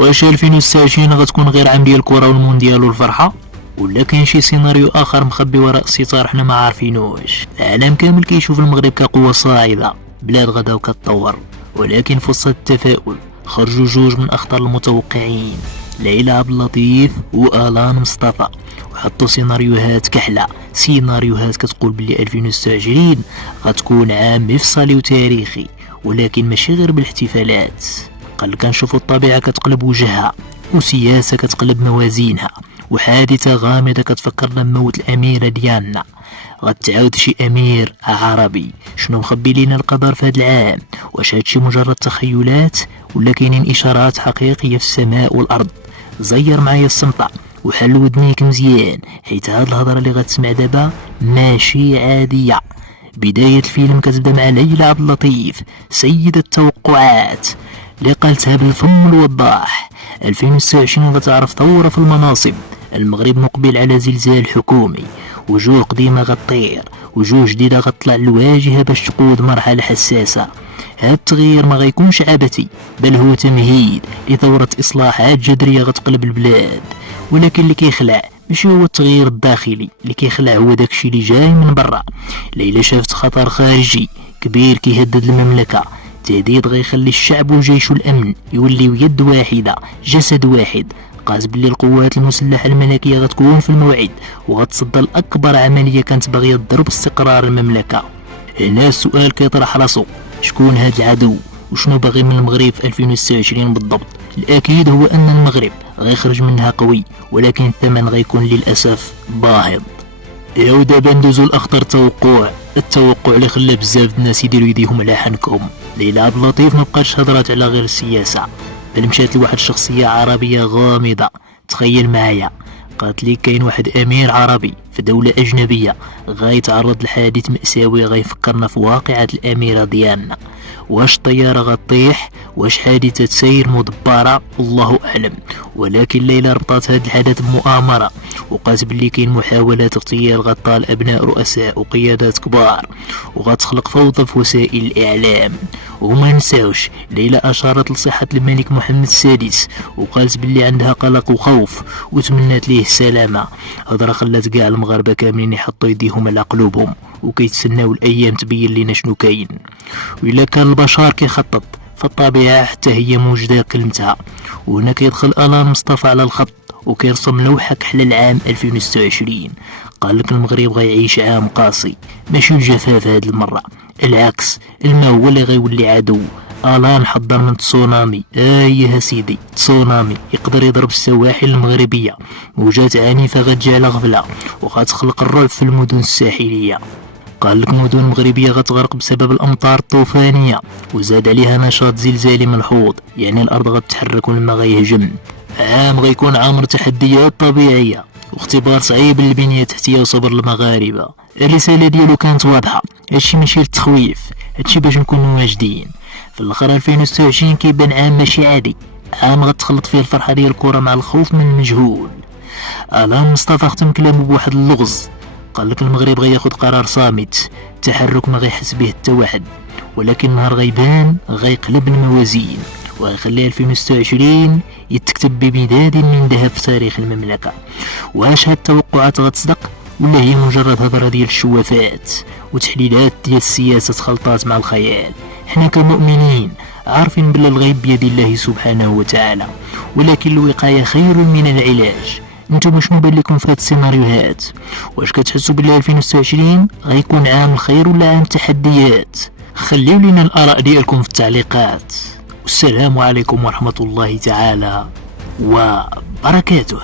واش 2026 غتكون غير عام ديال الكره والمونديال والفرحه، ولا كاين شي سيناريو اخر مخبي وراء الستار حنا ما عارفينوش؟ العالم كامل كيشوف المغرب كقوه صاعده، بلاد غدا وكتطور، ولكن في وسط التفاؤل خرجوا جوج من اخطر المتوقعين، ليلى عبد اللطيف والان مصطفى، وحطوا سيناريوهات كحله، سيناريوهات كتقول بلي 2026 غتكون عام مفصلي وتاريخي، ولكن ماشي غير بالاحتفالات. قال كنشوفوا الطبيعه كتقلب وجهها، وسياسه كتقلب موازينها، وحادثه غامضه كتفكرنا بموت الاميره ديالنا. غتعاود شي امير عربي. شنو مخبي لينا القدر في هذا العام؟ واش هادشي مجرد تخيلات ولا كاينين اشارات حقيقيه في السماء والارض؟ زير معايا السمطه وحل ودنيك مزيان، حيت هاد الهضره اللي غتسمع دابا ماشي عاديه. بدايه الفيلم كتبدا مع ليلى عبد اللطيف، سيده التوقعات اللي قالتها بالفم الوضاح. 2026 غتعرف ثوره في المناصب، المغرب مقبل على زلزال حكومي، وجوه قديمة غطير، وجوه جديدة غتطلع للواجهة باش تقود مرحلة حساسة. هاد التغيير ما غيكونش عبثي، بل هو تمهيد لثورة إصلاحات جذرية غتقلب البلاد. ولكن اللي كيخلع ماشي هو التغيير الداخلي، اللي كيخلع هو داكشي اللي جاي من برا. ليلى شافت خطر خارجي كبير كيهدد المملكة، تهديد غيخلي الشعب والجيش والأمن يوليو يد واحدة، جسد واحد. قاس بلي القوات المسلحة الملكية غتكون في الموعد، وغتصدى لأكبر عملية كانت باغية تضرب استقرار المملكة. هنا السؤال كيطرح راسو، شكون هاد العدو وشنو باغي من المغرب في 2026 بالضبط؟ الأكيد هو أن المغرب غيخرج منها قوي، ولكن الثمن غيكون للأسف باهظ. ياو دابا ندوزو لأخطر التوقع اللي خلى بزاف الناس يديروا يديهم على حنكهم. ليلى عبد اللطيف ما بقاتش هضرات على غير السياسة، بل مشات لواحد الشخصية عربية غامضة. تخيل معايا، قالت لي كاين واحد امير عربي في دولة اجنبية غيتعرض لحادث مأساوي غيفكرنا في واقعة الاميرة ديالنا. واش الطيارة غطيح، واش حادثة سير مدبرة، الله اعلم. ولكن ليلى ربطات هذا الحدث بمؤامرة، وقالت بلي كاين محاولات اغتيال غطال ابناء رؤساء وقيادات كبار، وغتخلق فوضى في وسائل الاعلام. وما نساوش ليلى اشارت لصحة الملك محمد السادس، وقالت بلي عندها قلق وخوف، وتمنات ليه السلامة. هضره خلات كاع المغاربة كاملين يحطوا يديهم على قلوبهم، وكيتسناو الايام تبين لنا شنو كاين. وإلا كان البشر كيخطط، فالطبيعة حتى هي موجدة كلمتها. وهنا كيدخل الان مصطفى على الخط، وكيرسم لوحة كحل العام 2026. قال لك المغرب غيعيش عام قاسي، ماشي الجفاف هاد المرة، العكس، الماء هو اللي غيولي عدو. الان حضر من تسونامي، يا سيدي، تسونامي يقدر يضرب السواحل المغربية، موجات عنيفة غتجي على غفلة وغتخلق الرعب في المدن الساحلية. قال لك مدن مغربية غتغرق بسبب الأمطار الطوفانية، وزاد عليها نشاط زلزالي ملحوظ، يعني الأرض غتتحرك والماء غيهجم. عام غيكون عامر تحديات طبيعية واختبار صعيب للبنية التحتية وصبر المغاربة. الرسالة ديالو كانت واضحة، هادشي ماشي للتخويف، هادشي باش نكونوا واجدين. في الاخر 2026 كيبان عام ماشي عادي، عام غتخلط فيه الفرحة ديال الكرة مع الخوف من المجهول. الان مصطفى ختم كلامه بواحد اللغز، قال لك المغرب غياخد قرار صامت، التحرك ما غيحس به حتى واحد، ولكن نهار غيبان غيقلب الموازين، وغيخلي 2026 يتكتب بمداد من ذهب في تاريخ المملكة. واش هاد التوقعات غتصدق، ولا هي مجرد هضرة ديال الشوافات وتحليلات ديال السياسة خلطات مع الخيال؟ حنا كمؤمنين عارفين بلا الغيب بيد الله سبحانه وتعالى، ولكن الوقاية خير من العلاج. انتم شنو بان لكم في هاد السيناريوهات؟ واش كتحسوا بلي 2026 غيكون عام الخير ولا عام التحديات؟ خليو لنا الاراء ديالكم في التعليقات. والسلام عليكم ورحمة الله تعالى وبركاته.